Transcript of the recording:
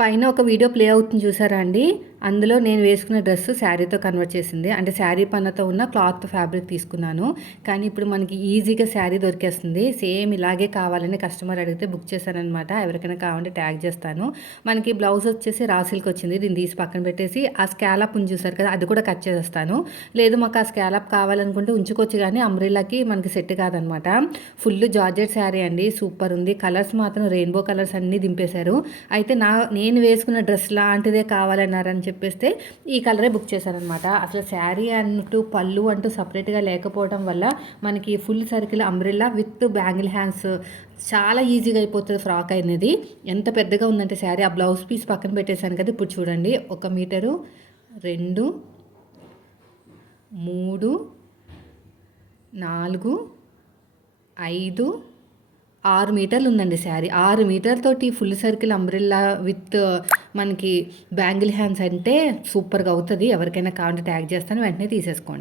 పైన ఒక video play అవుతుంది చూసారా అండి? అందులో నేను వేసుకున్న డ్రెస్ శారీతో కన్వర్ట్ చేసింది. అంటే శారీ పన్నతో ఉన్న క్లాత్ ఫ్యాబ్రిక్ తీసుకున్నాను. కానీ ఇప్పుడు మనకి ఈజీగా శారీ దొరికేస్తుంది. సేమ్ ఇలాగే కావాలని కస్టమర్ అడిగితే బుక్ చేశాననమాట. ఎవరికైనా కావాలంటే ట్యాగ్ చేస్తాను. మనకి బ్లౌజ్ వచ్చేసి రా సిల్క్ వచ్చింది. దీన్ని తీసి పక్కన పెట్టేసి ఆ స్కాలప్ ఉంది చూసారు కదా, అది కూడా కట్ చేసేస్తాను. లేదు మాకు ఆ స్కాలప్ కావాలనుకుంటే ఉంచుకోవచ్చు, కానీ అంబ్రెల్లాకి మనకి సెట్ కాదనమాట. ఫుల్ జార్జెట్ శారీ అండి, సూపర్ ఉంది. కలర్స్ మాత్రం రెయిన్బో కలర్స్ అన్నీ దింపేశారు. అయితే నేను వేసుకున్న డ్రెస్ లాంటిదే కావాలన్నారని చెప్పేస్తే ఈ కలరే బుక్ చేశారనమాట. అసలు శారీ అంటూ పళ్ళు అంటూ సపరేట్గా లేకపోవడం వల్ల మనకి full circle umbrella with bangle hands చాలా ఈజీగా అయిపోతుంది ఫ్రాక్ అనేది. ఎంత పెద్దగా ఉందంటే శారీ, ఆ బ్లౌజ్ పీస్ పక్కన పెట్టేశాను కదా. ఇప్పుడు చూడండి, 1 మీటరు 2 3 4 5 6 మీటర్లు ఉందండి శారీ. 6 మీటర్ తోటి ఫుల్ సర్కిల్ అంబ్రెల్లా విత్ మనకి బ్యాంగిల్ హ్యాండ్స్ అంటే సూపర్గా అవుతుంది. ఎవరికైనా కావాలంటే ట్యాగ్ చేస్తాను, వెంటనే తీసేసుకోండి.